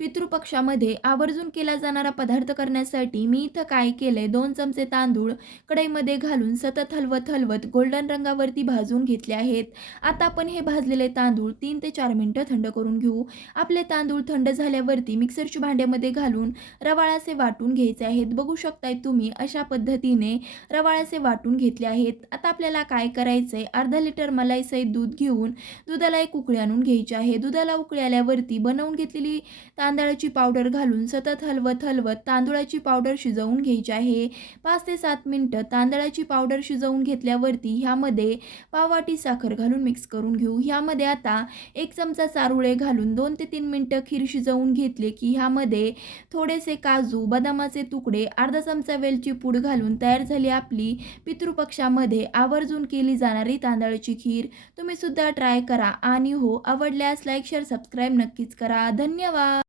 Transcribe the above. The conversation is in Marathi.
पितृपक्षामध्ये आवर्जून केला जाणारा पदार्थ करण्यासाठी मी इथं काय केलंय, 2 चमचे तांदूळ कढईमध्ये घालून सतत हलवत गोल्डन रंगावरती भाजून घेतले आहेत. आता आपण हे भाजलेले तांदूळ 3 ते 4 मिनिटं थंड करून घेऊ. आपले तांदूळ थंड झाल्यावरती मिक्सरच्या भांड्यामध्ये घालून रवाळाचे वाटून घ्यायचे आहेत. बघू शकताय तुम्ही अशा पद्धतीने रवाळाचे वाटून घेतले आहेत. आता आपल्याला काय करायचंय, अर्धा लिटर मलाईसहित दूध घेऊन दुधाला एक उकळी आणून घ्यायची आहे. दुधाला उकळी आल्यावरती बनवून घेतलेली तांदळाची पावडर घालून सतत हलवत तांदूळाची पावडर शिजवून घ्यायची आहे. 5 ते 7 मिनिटं तांदळाची पावडर शिजवून घेतल्यावरती ह्यामध्ये पाववाटी साखर घालून मिक्स करून घेऊ. ह्यामध्ये आता 1 चमचा चारोळे घालून 2 ते 3 मिनिटं खीर शिजवून घेतले की ह्यामध्ये थोडेसे काजू, बदामाचे तुकडे, अर्धा चमचा वेलची पूड घालून तयार झाली आपली पितृपक्षामध्ये आवर्जून केली जाणारी तांदळाची खीर. तुम्ही सुद्धा ट्राय करा आणि हो आवडल्यास लाईक, शेअर, सबस्क्राईब नक्कीच करा. धन्यवाद.